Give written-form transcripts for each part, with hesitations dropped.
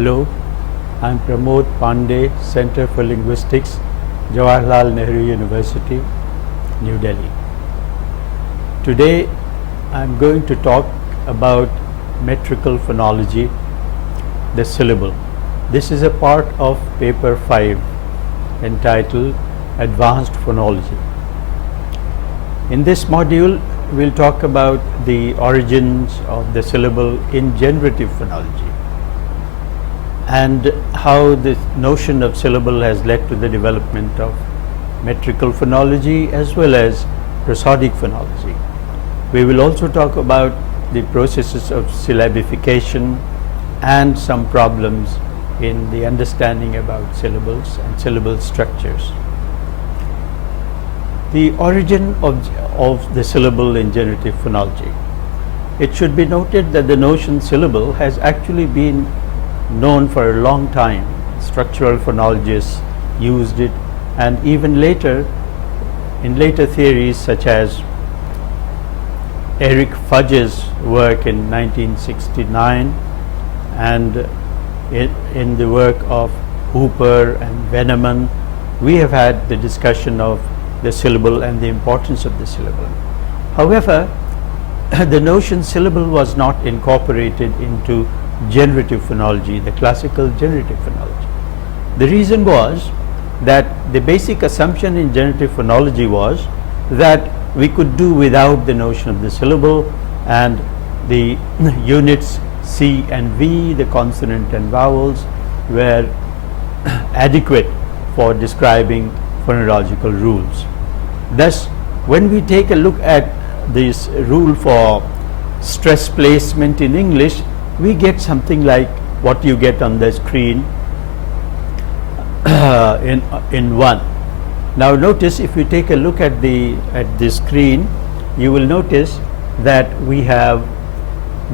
Hello, I am Pramod Pandey, Center for Linguistics, Jawaharlal Nehru University, New Delhi. Today I am going to talk about metrical phonology, the syllable. This is a part of paper 5 entitled Advanced Phonology. In this module, we will talk about the origins of the syllable in generative phonology and how the notion of syllable has led to the development of metrical phonology as well as prosodic phonology. We will also talk about the processes of syllabification and some problems in the understanding about syllables and syllable structures. The origin of the syllable in generative phonology. It should be noted that the notion syllable has actually been known for a long time. Structural phonologists used it, and even later, in later theories such as Eric Fudge's work in 1969 and in the work of Hooper and Veneman, we have had the discussion of the syllable and the importance of the syllable. However, the notion syllable was not incorporated into generative phonology, the classical generative phonology. The reason was that the basic assumption in generative phonology was that we could do without the notion of the syllable, and the units C and V, the consonant and vowels, were adequate for describing phonological rules. Thus, when we take a look at this rule for stress placement in English, we get something like what you get on the screen in one. Now notice, if you take a look at the screen, you will notice that we have,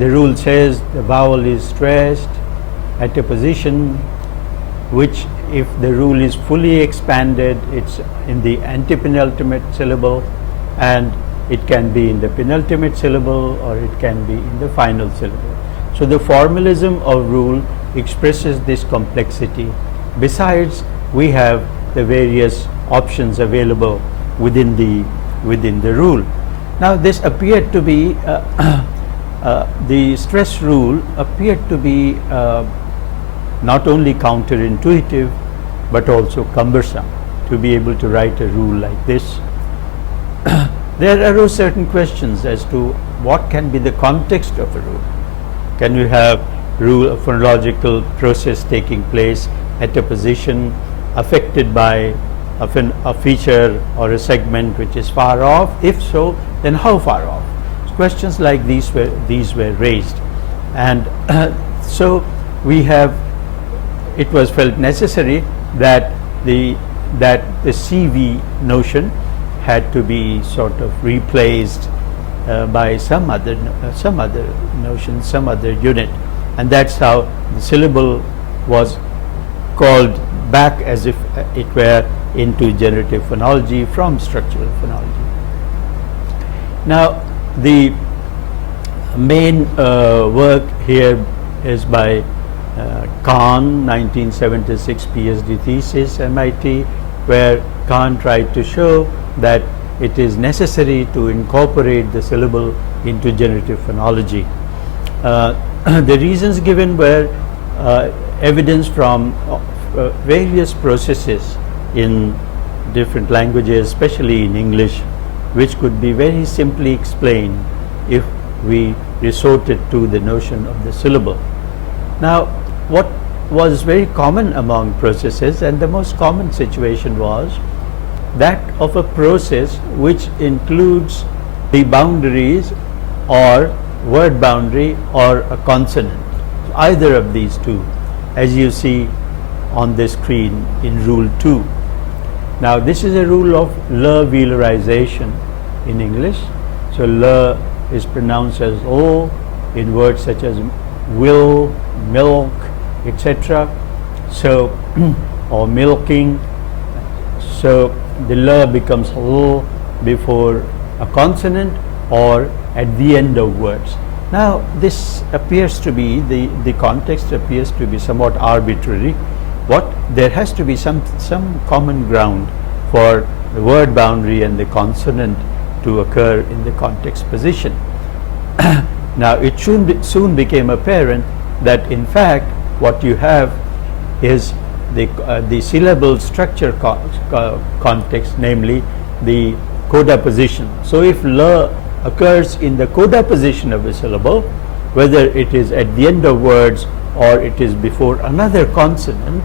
the rule says the vowel is stressed at a position which, if the rule is fully expanded, it's in the antepenultimate syllable, and it can be in the penultimate syllable or it can be in the final syllable. So the formalism of rule expresses this complexity. Besides, we have the various options available within the rule. Now this appeared to be the stress rule appeared to be not only counterintuitive but also cumbersome to be able to write a rule like this. There arose certain questions as to what can be the context of a rule. Can you have a phonological process taking place at a position affected by a feature or a segment which is far off? If so, then how far off? Questions like these were raised, and so it was felt necessary that the CV notion had to be sort of replaced by some other notion, some other unit, and that's how the syllable was called back, as if it were, into generative phonology from structural phonology. Now the main work here is by Khan, 1976 PhD thesis, MIT, where Khan tried to show that it is necessary to incorporate the syllable into generative phonology. The reasons given were evidence from various processes in different languages, especially in English, which could be very simply explained if we resorted to the notion of the syllable. Now, what was very common among processes, and the most common situation was that of a process which includes the boundaries or word boundary or a consonant, either of these two, as you see on the screen in Rule 2. Now this is a rule of l velarization in English. So l is pronounced as o in words such as will, milk, etc. So or milking. So the l becomes l before a consonant or at the end of words. Now this appears to be, the context appears to be somewhat arbitrary. There has to be some common ground for the word boundary and the consonant to occur in the context position. Now it soon became apparent that in fact what you have is the syllable structure context, namely the coda position. So if l occurs in the coda position of a syllable, whether it is at the end of words or it is before another consonant,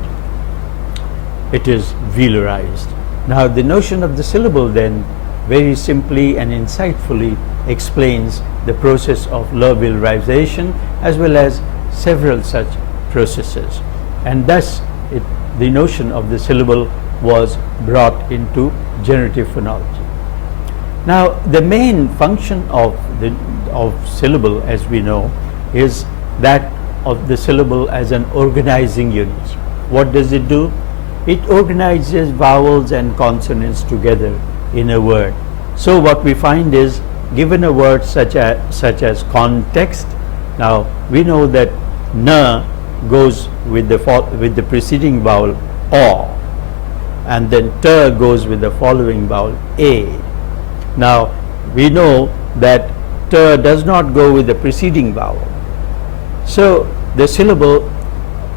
it is velarized. Now the notion of the syllable then very simply and insightfully explains the process of l velarization as well as several such processes, and thus the notion of the syllable was brought into generative phonology. Now the main function of syllable, as we know, is that of the syllable as an organizing unit. What does it do? It organizes vowels and consonants together in a word. So what we find is, given a word such as context, now we know that n goes with the preceding vowel o, and then t goes with the following vowel a. Now we know that t does not go with the preceding vowel. So the syllable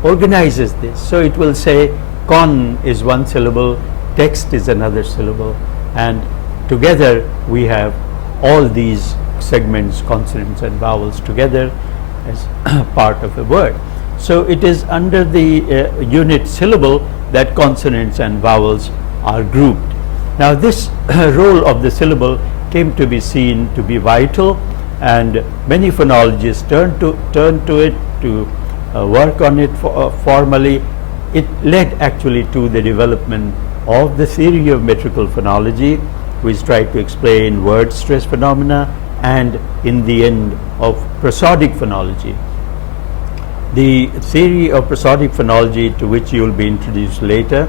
organizes this. So it will say con is one syllable, text is another syllable, and together we have all these segments, consonants and vowels together as part of a word. So it is under the unit syllable that consonants and vowels are grouped. Now this role of the syllable came to be seen to be vital, and many phonologists turned to it to work on it formally. It led actually to the development of the theory of metrical phonology, which tried to explain word stress phenomena, and in the end of prosodic phonology. The theory of prosodic phonology, to which you will be introduced later,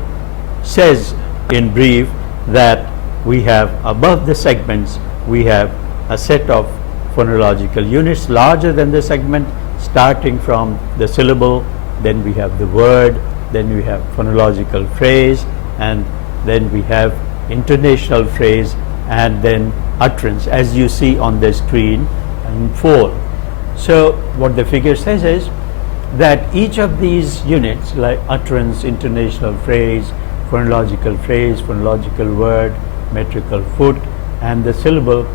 says in brief that we have above the segments, we have a set of phonological units larger than the segment, starting from the syllable, then we have the word, then we have phonological phrase, and then we have intonational phrase, and then utterance, as you see on the screen in 4. So what the figure says is that each of these units, like utterance, intonational phrase, phonological word, metrical foot, and the syllable,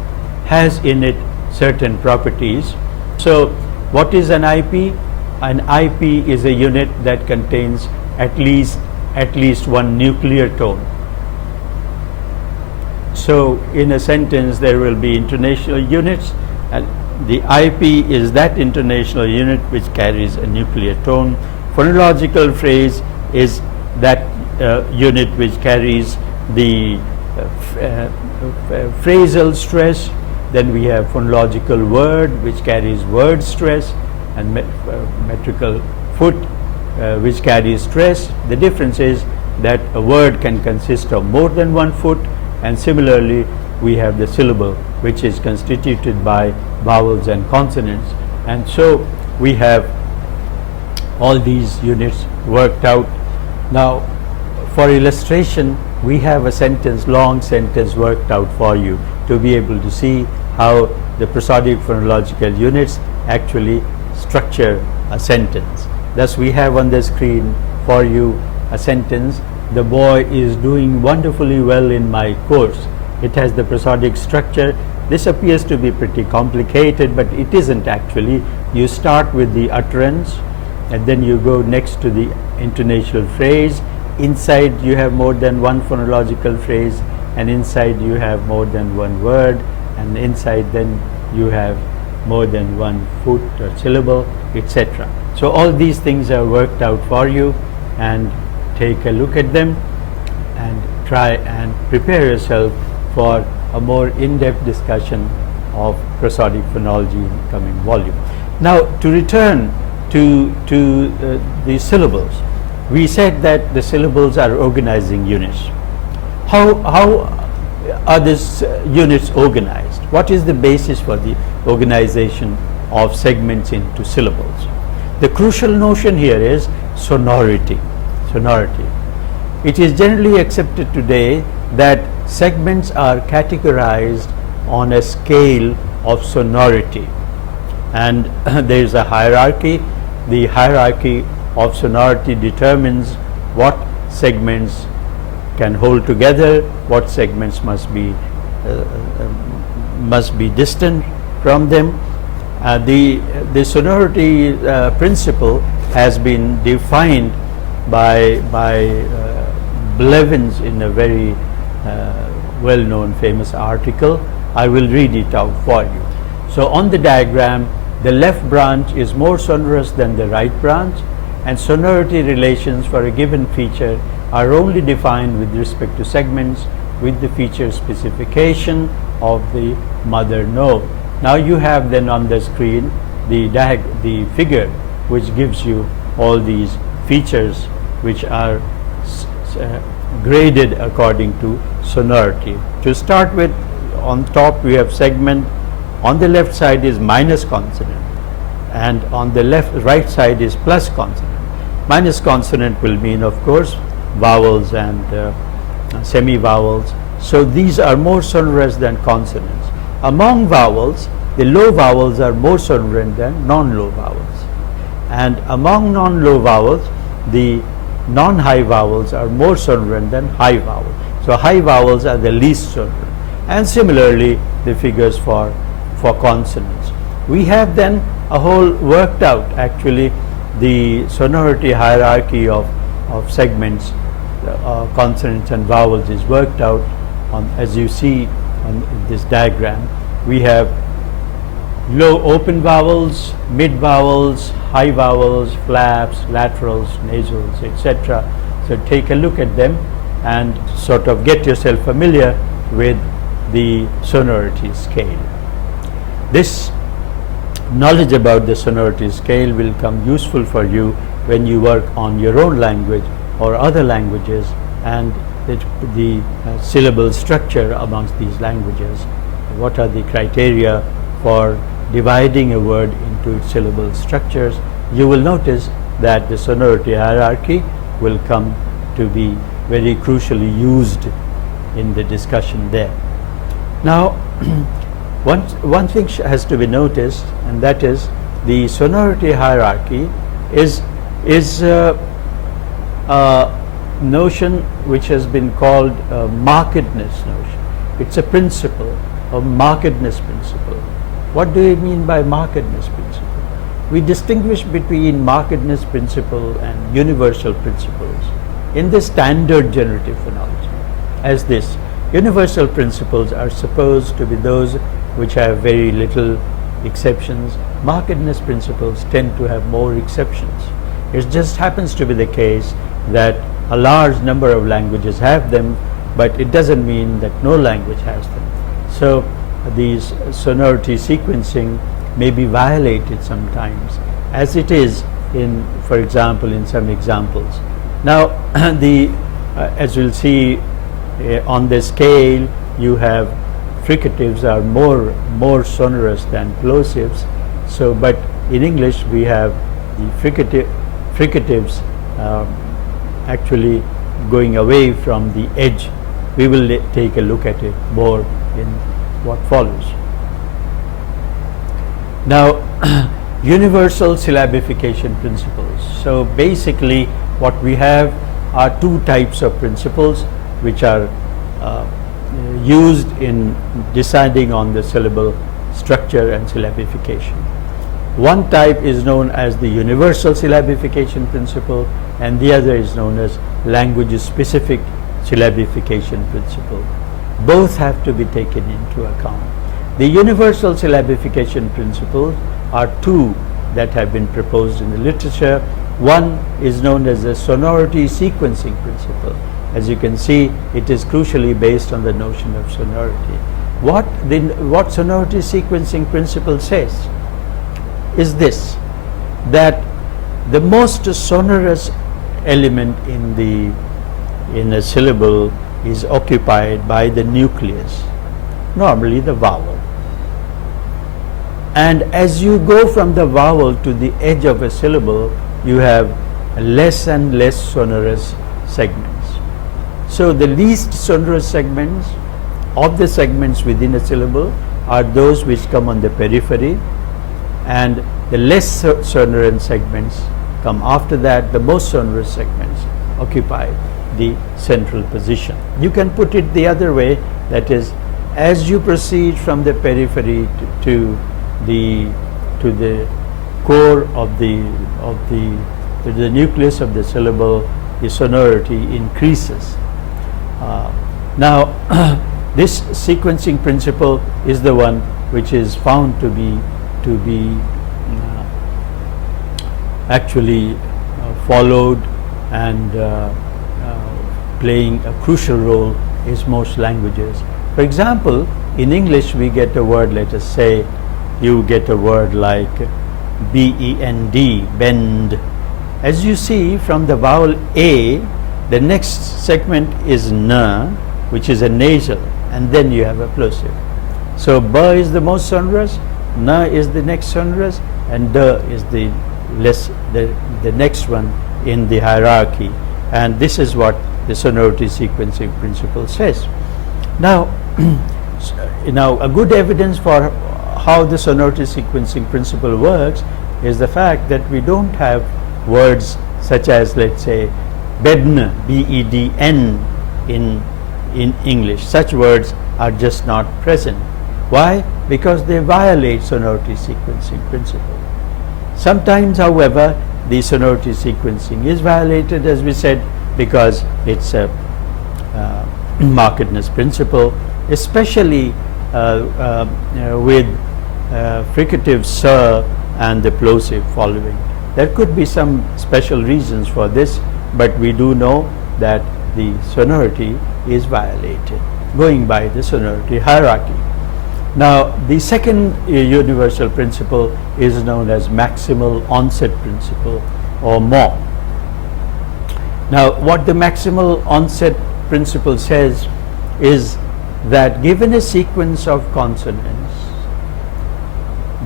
has in it certain properties. So what is an IP? An IP is a unit that contains at least one nuclear tone. So in a sentence there will be intonational units, and the IP is that intonational unit which carries a nuclear tone. Phonological phrase is that unit which carries the phrasal stress. Then we have phonological word which carries word stress, and metrical foot which carries stress. The difference is that a word can consist of more than one foot, and similarly we have the syllable, which is constituted by vowels and consonants. And so we have all these units worked out. Now for illustration, we have a long sentence worked out for you to be able to see how the prosodic phonological units actually structure a sentence. Thus we have on the screen for you a sentence: the boy is doing wonderfully well in my course. It has the prosodic structure. This appears to be pretty complicated, but it isn't actually. You start with the utterance, and then you go next to the intonational phrase. Inside you have more than one phonological phrase, and inside you have more than one word, and inside then you have more than one foot or syllable, etc. So all these things are worked out for you, and take a look at them and try and prepare yourself for a more in-depth discussion of prosodic phonology in the coming volume. Now to return to the syllables, we said that the syllables are organizing units. How are these units organized? What is the basis for the organization of segments into syllables. The crucial notion here is sonority. Sonority. It is generally accepted today that segments are categorized on a scale of sonority, and there is a hierarchy. The hierarchy of sonority determines what segments can hold together, what segments must be distant from them. The sonority principle has been defined by Blevins in a very well-known famous article. I will read it out for you. So on the diagram, the left branch is more sonorous than the right branch, and sonority relations for a given feature are only defined with respect to segments with the feature specification of the mother node. Now you have then on the screen the figure which gives you all these features which are graded according to sonority. To start with, on top we have segment. On the left side is minus consonant, and on the right side is plus consonant. Minus consonant will mean, of course, vowels and semi-vowels. So these are more sonorous than consonants. Among vowels, the low vowels are more sonorant than non-low vowels, and among non-low vowels, the non-high vowels are more sonorant than high vowels. So high vowels are the least sonorant, and similarly the figures for consonants. We have then a whole worked out, actually, the sonority hierarchy of segments, consonants and vowels is worked out on, as you see on this diagram. We have low open vowels, mid vowels, high vowels, flaps, laterals, nasals, etc. So take a look at them and sort of get yourself familiar with the sonority scale. This knowledge about the sonority scale will come useful for you when you work on your own language or other languages, and the syllable structure amongst these languages. What are the criteria for dividing a word into its syllable structures? You will notice that the sonority hierarchy will come to be very crucially used in the discussion there. Now, one thing has to be noticed, and that is the sonority hierarchy is a notion which has been called a markedness notion. It's a principle, a markedness principle. What do we mean by markedness principle? We distinguish between markedness principle and universal principles in the standard generative phonology, as this. Universal principles are supposed to be those which have very little exceptions. Markedness principles tend to have more exceptions. It just happens to be the case that a large number of languages have them, but it doesn't mean that no language has them. So these sonority sequencing may be violated sometimes, as it is in, for example, in some examples. Now, as we'll see on the scale, you have fricatives are more sonorous than plosives. So, but in English we have the fricatives actually going away from the edge. We will take a look at it more in what follows. Now, universal syllabification principles. So basically what we have are two types of principles which are used in deciding on the syllable structure and syllabification. One type is known as the universal syllabification principle, and the other is known as language-specific syllabification principle. Both have to be taken into account. The universal syllabification principles are two that have been proposed in the literature. One is known as the sonority sequencing principle. As you can see, it is crucially based on the notion of sonority. What sonority sequencing principle says is this, that the most sonorous element in a syllable is occupied by the nucleus, normally the vowel, And as you go from the vowel to the edge of a syllable, you have less and less sonorous segments. So the least sonorous segments of the segments within a syllable are those which come on the periphery, and the less sonorous segments come after that. The most sonorous segments occupy the central position. You can put it the other way, that is, as you proceed from the periphery to the core of the nucleus of the syllable, the sonority increases. Now this sequencing principle is the one which is found to be actually followed and playing a crucial role in most languages. For example, in English we get a word, let us say you get a word like B-E-N-D, bend. As you see, from the vowel A, the next segment is N, which is a nasal, and then you have a plosive. So B is the most sonorous, N is the next sonorous, and D is the next one in the hierarchy. And this is what the sonority sequencing principle says. Now, a good evidence for how the sonority sequencing principle works is the fact that we don't have words such as, let's say, bedn, B-E-D-N in English. Such words are just not present. Why? Because they violate sonority sequencing principle. Sometimes, however, the sonority sequencing is violated, as we said, because it's a markedness principle, especially with fricative sir and the plosive following. There could be some special reasons for this, but we do know that the sonority is violated, going by the sonority hierarchy. Now, the second universal principle is known as maximal onset principle, or MO. Now, what the maximal onset principle says is that given a sequence of consonants,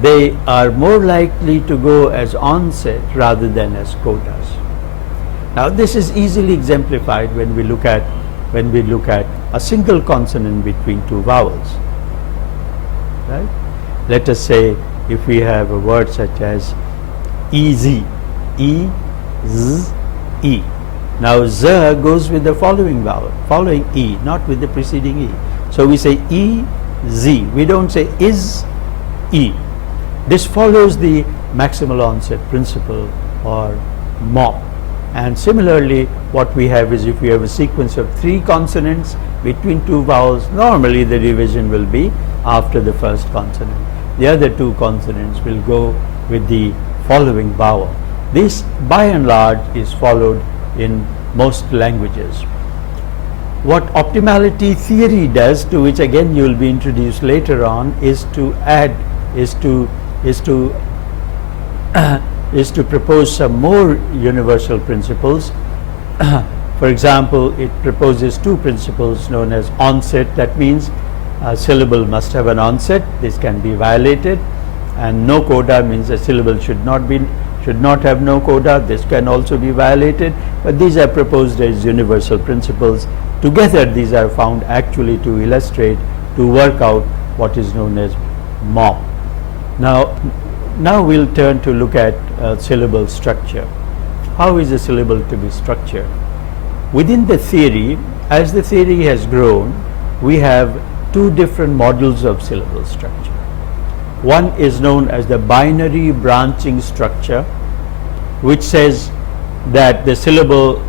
they are more likely to go as onset rather than as codas. Now, this is easily exemplified when we look at a single consonant between two vowels. Right? Let us say if we have a word such as easy, E, Z, E. Now Z goes with the following vowel, following E, not with the preceding E. So we say E, Z. We don't say is, E. This follows the maximal onset principle, or MO. And similarly, what we have is, if we have a sequence of three consonants between two vowels, normally the division will be after the first consonant. The other two consonants will go with the following vowel. This, by and large, is followed in most languages. What optimality theory does, to which again you will be introduced later on, is to propose some more universal principles. For example, it proposes two principles known as onset. That means a syllable must have an onset. This can be violated. And no coda means a syllable should not have no coda. This can also be violated. But these are proposed as universal principles. Together, these are found actually to illustrate, to work out what is known as MO. Now we'll turn to look at syllable structure. How is a syllable to be structured? Within the theory, as the theory has grown, we have two different models of syllable structure. One is known as the binary branching structure, which says that the syllable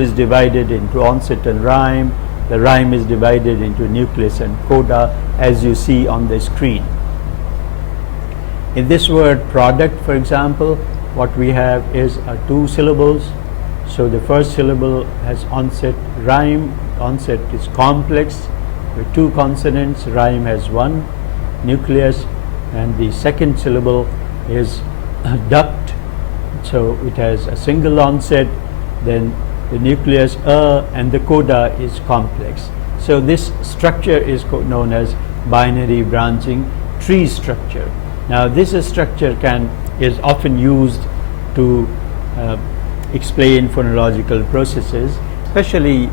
is divided into onset and rhyme. The rhyme is divided into nucleus and coda, as you see on the screen. In this word product, for example, what we have is two syllables. So the first syllable has onset, rhyme. Onset is complex with two consonants, rhyme has one nucleus, and the second syllable is duct. So it has a single onset, then the nucleus and the coda is complex. So this structure is known as binary branching. tree structure. Now this structure is often used to explain phonological processes, especially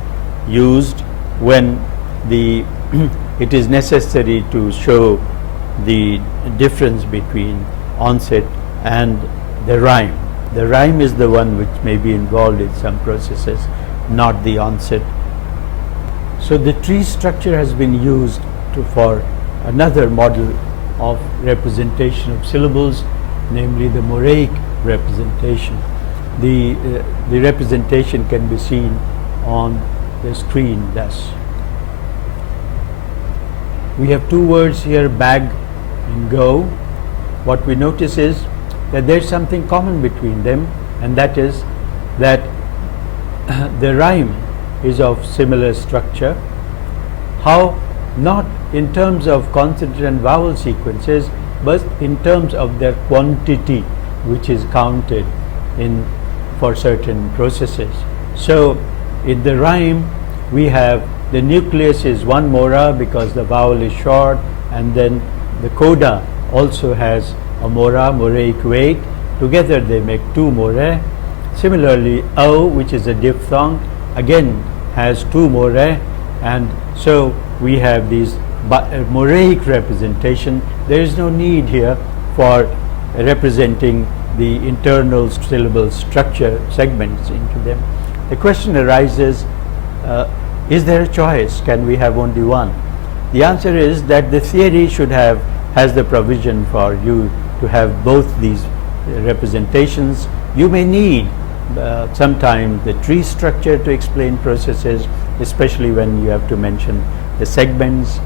used when it is necessary to show the difference between onset and the rhyme. The rhyme is the one which may be involved in some processes, not the onset. So the tree structure has been used for another model of representation of syllables, namely the Moraic representation. The representation can be seen on the screen thus. We have two words here, bag and go. What we notice is that there is something common between them, and that is that the rhyme is of similar structure. How? Not in terms of consonant and vowel sequences, but in terms of their quantity which is counted in for certain processes. So in the rhyme we have the nucleus is one mora because the vowel is short, and then the coda also has a mora, moraic weight. Together they make two morae. Similarly, O, which is a diphthong, again has two morae, and so we have these moraic representation. There is no need here for representing the internal syllable structure segments into them. The question arises, is there a choice? Can we have only one? The answer is that the theory has the provision for you to have both these representations. You may need sometimes the tree structure to explain processes, especially when you have to mention the segments,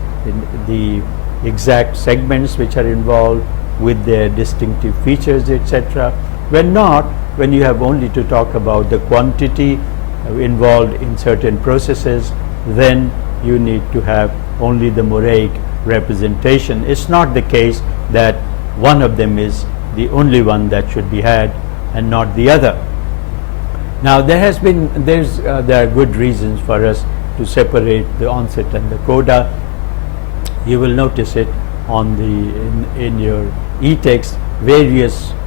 the exact segments which are involved with their distinctive features, etc. When you have only to talk about the quantity involved in certain processes, then you need to have only the Moraic representation. It's not the case that one of them is the only one that should be had and not the other. Now there are good reasons for us to separate the onset and the coda. You will notice it on in your e-text.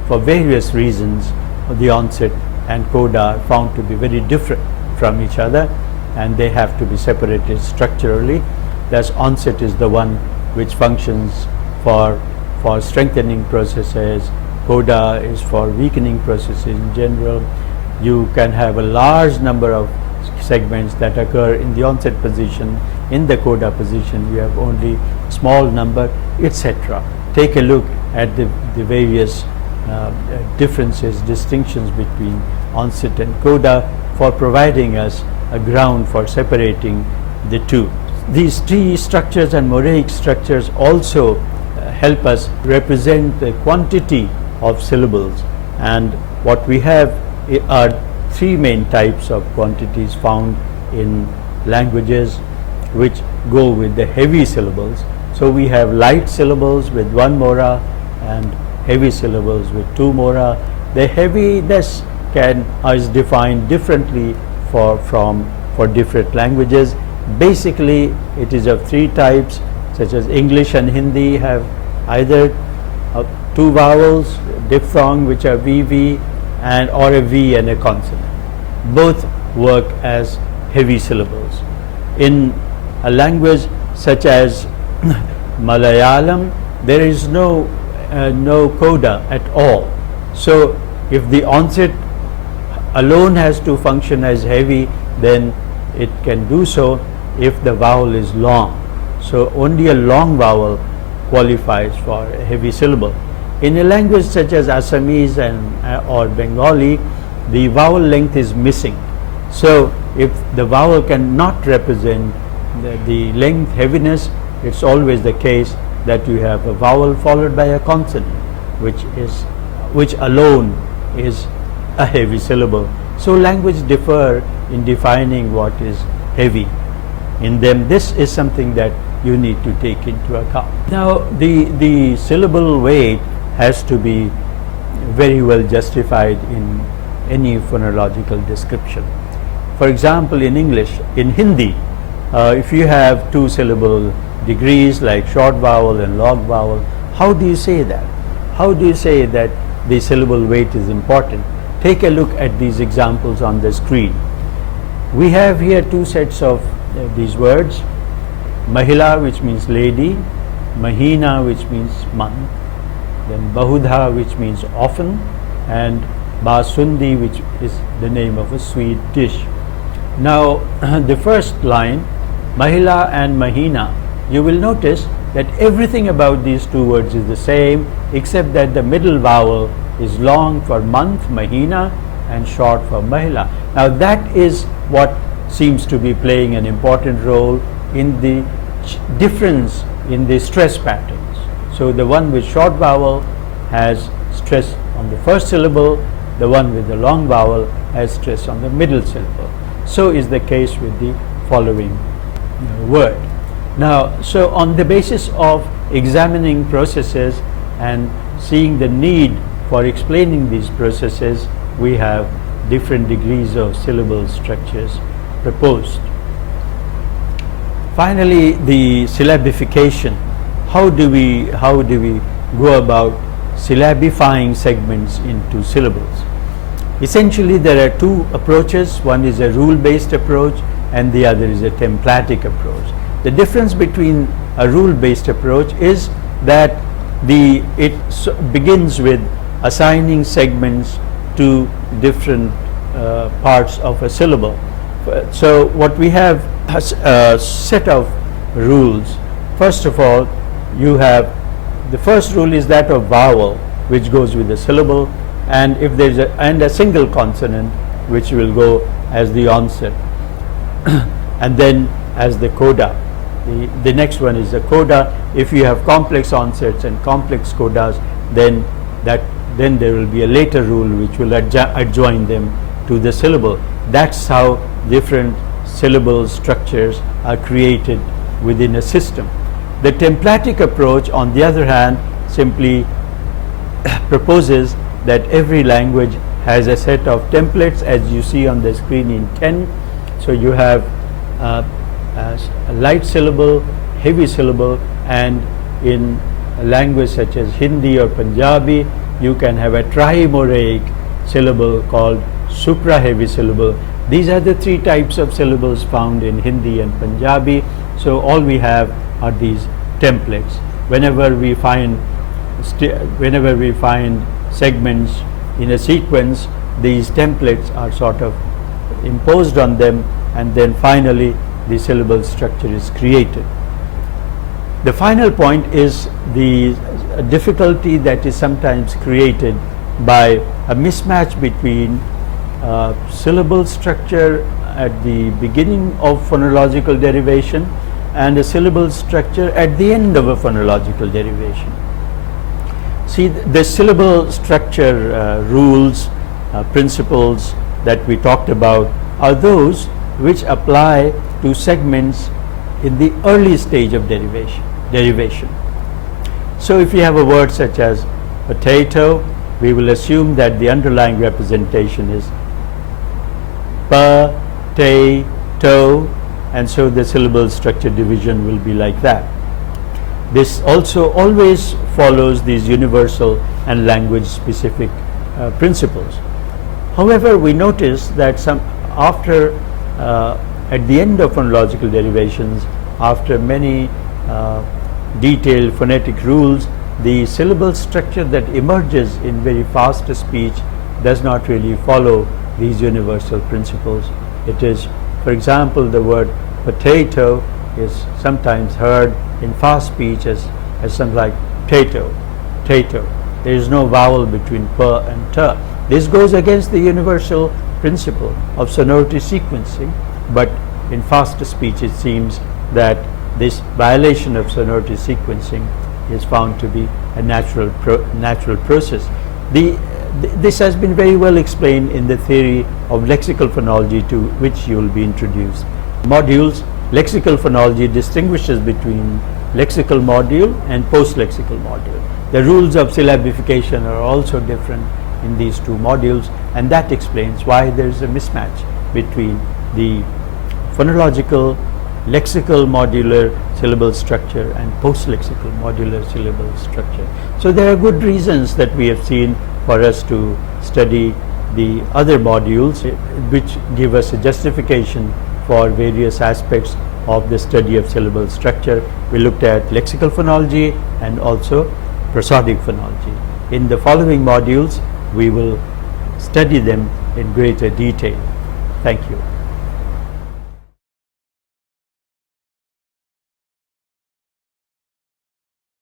For various reasons, the onset and coda are found to be very different from each other, and they have to be separated structurally. Thus onset is the one which functions for strengthening processes, coda is for weakening processes in general. You can have a large number of segments that occur in the onset position. In the coda position you have only small number, etc. Take a look at the various differences, distinctions between onset and coda for providing us a ground for separating the two. These tree structures and Moraic structures also help us represent the quantity of syllables, and what we have are three main types of quantities found in languages which go with the heavy syllables. So we have light syllables with one mora and heavy syllables with two mora. The heaviness is defined differently for different languages. Basically it is of three types, such as English and Hindi have either two vowels, diphthong, which are VV, or a V and a consonant. Both work as heavy syllables. In a language such as Malayalam, there is no coda at all. So if the onset alone has to function as heavy, then it can do so if the vowel is long. So only a long vowel qualifies for a heavy syllable. In a language such as Assamese or Bengali, the vowel length is missing. So if the vowel cannot represent the length heaviness, it's always the case that you have a vowel followed by a consonant, which alone is a heavy syllable. So language differ in defining what is heavy in them. This is something that you need to take into account. Now the syllable weight has to be very well justified in any phonological description. For example, in English, in Hindi, if you have two syllable degrees like short vowel and long vowel, How do you say that? How do you say that the syllable weight is important? Take a look at these examples on the screen. We have here two sets of these words: Mahila, which means lady; Mahina, which means month; then Bahudha, which means often; and Basundi, which is the name of a sweet dish. Now, the first line, Mahila and Mahina, you will notice that everything about these two words is the same, except that the middle vowel is long for month, Mahina, and short for Mahila. Now, that is what seems to be playing an important role in the difference in the stress patterns. So, the one with short vowel has stress on the first syllable, the one with the long vowel has stress on the middle syllable. So is the case with the following word. Now, so on the basis of examining processes and seeing the need for explaining these processes, we have different degrees of syllable structures proposed. Finally, the syllabification. How do we go about syllabifying segments into syllables? Essentially, there are two approaches. One is a rule-based approach and the other is a templatic approach. The difference between a rule-based approach is that it begins with assigning segments to different parts of a syllable. So what we have a set of rules. First of all, you have the first rule is that of vowel, which goes with the syllable, and if there's a single consonant, which will go as the onset and then as the coda. The next one is the coda. If you have complex onsets and complex codas, then there will be a later rule which will adjoin them to the syllable. That's how different syllable structures are created within a system. The templatic approach, on the other hand, simply proposes that every language has a set of templates, as you see on the screen in 10. So you have a light syllable, heavy syllable, and in a language such as Hindi or Punjabi, you can have a trimoraic syllable called supra-heavy syllable. These are the three types of syllables found in Hindi and Punjabi. So all we have are these templates. Whenever we find segments in a sequence, these templates are sort of imposed on them, and then finally the syllable structure is created. The final point is the difficulty that is sometimes created by a mismatch between syllable structure at the beginning of phonological derivation and a syllable structure at the end of a phonological derivation. See, the syllable structure rules, principles that we talked about are those which apply to segments in the early stage of derivation. So if you have a word such as potato, we will assume that the underlying representation is pa-te-to, and so the syllable structure division will be like that. This also always follows these universal and language specific principles. However, we notice that at the end of phonological derivations, after many detailed phonetic rules, the syllable structure that emerges in very fast speech does not really follow these universal principles. It is, for example, the word potato is sometimes heard in fast speech as something like tato, tato. There is no vowel between pa and ta. This goes against the universal principle of sonority sequencing, but in fast speech it seems that this violation of sonority sequencing is found to be a natural process. This has been very well explained in the theory of lexical phonology, to which you will be introduced. Modules, lexical phonology distinguishes between lexical module and post-lexical module. The rules of syllabification are also different in these two modules, and that explains why there is a mismatch between the phonological lexical modular syllable structure and post-lexical modular syllable structure. So there are good reasons that we have seen for us to study the other modules, which give us a justification for various aspects of the study of syllable structure. We looked at lexical phonology and also prosodic phonology. In the following modules, we will study them in greater detail. Thank you.